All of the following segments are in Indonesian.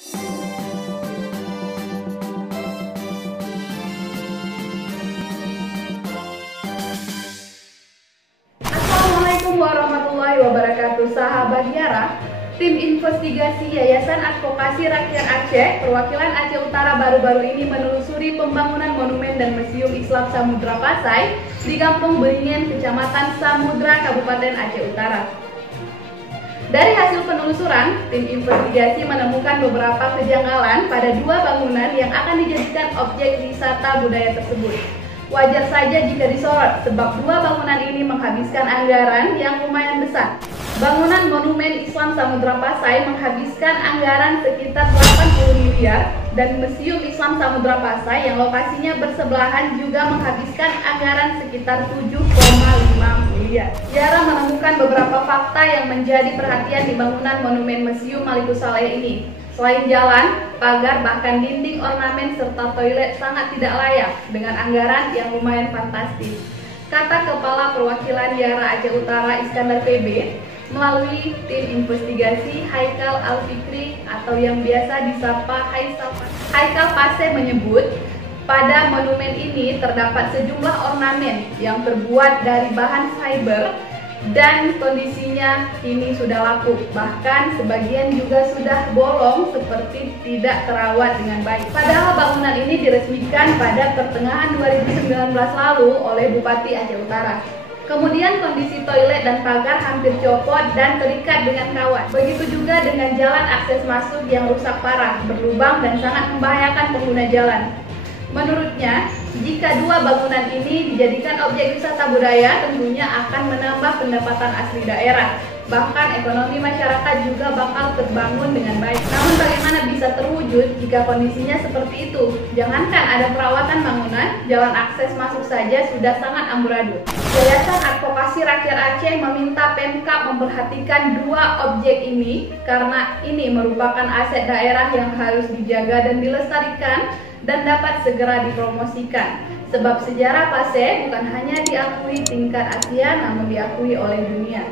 Assalamualaikum warahmatullahi wabarakatuh, sahabat Yara. Tim investigasi Yayasan Advokasi Rakyat Aceh, perwakilan Aceh Utara baru-baru ini menelusuri pembangunan monumen dan museum Islam Samudra Pasai di Kampung Beringin, Kecamatan Samudra, Kabupaten Aceh Utara. Dari hasil penelusuran, tim investigasi menemukan beberapa kejanggalan pada dua bangunan yang akan dijadikan objek wisata budaya tersebut. Wajar saja jika disorot, sebab dua bangunan ini menghabiskan anggaran yang lumayan besar. Bangunan Monumen Islam Samudra Pasai menghabiskan anggaran sekitar 80 miliar dan Museum Islam Samudra Pasai yang lokasinya bersebelahan juga menghabiskan anggaran sekitar 7,5 miliar. Yara menemukan beberapa fakta yang menjadi perhatian di bangunan Monumen Museum Malikus Saleh ini. Selain jalan, pagar, bahkan dinding ornamen serta toilet sangat tidak layak dengan anggaran yang lumayan fantastis. Kata Kepala Perwakilan Yara Aceh Utara Iskandar PB, melalui tim investigasi Haikal Al-Fikri atau yang biasa disapa Haikal Pase menyebut, pada monumen ini terdapat sejumlah ornamen yang terbuat dari bahan fiber dan kondisinya ini sudah laku, bahkan sebagian juga sudah bolong seperti tidak terawat dengan baik. Padahal bangunan ini diresmikan pada pertengahan 2019 lalu oleh Bupati Aceh Utara. Kemudian kondisi toilet dan pagar hampir copot dan terikat dengan kawat. Begitu juga dengan jalan akses masuk yang rusak parah, berlubang dan sangat membahayakan pengguna jalan. Menurutnya, jika dua bangunan ini dijadikan objek wisata budaya, tentunya akan menambah pendapatan asli daerah. Bahkan ekonomi masyarakat juga bakal terbangun dengan baik. Namun bagaimana bisa terwujud jika kondisinya seperti itu? Jangankan ada perawatan bangunan, jalan akses masuk saja sudah sangat amburadul. Yayasan Advokasi Rakyat Aceh meminta Pemkab memperhatikan dua objek ini karena ini merupakan aset daerah yang harus dijaga dan dilestarikan dan dapat segera dipromosikan. Sebab sejarah Pasai bukan hanya diakui tingkat Asia namun diakui oleh dunia.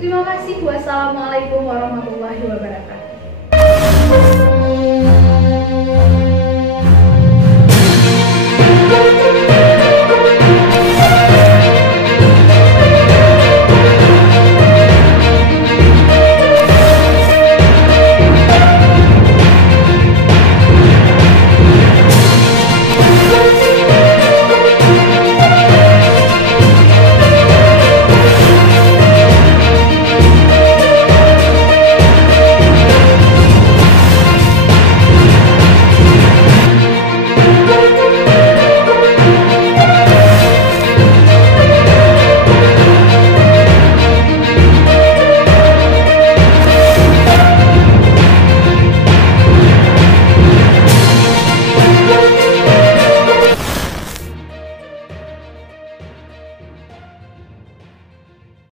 Terima kasih. Wassalamualaikum warahmatullahi wabarakatuh.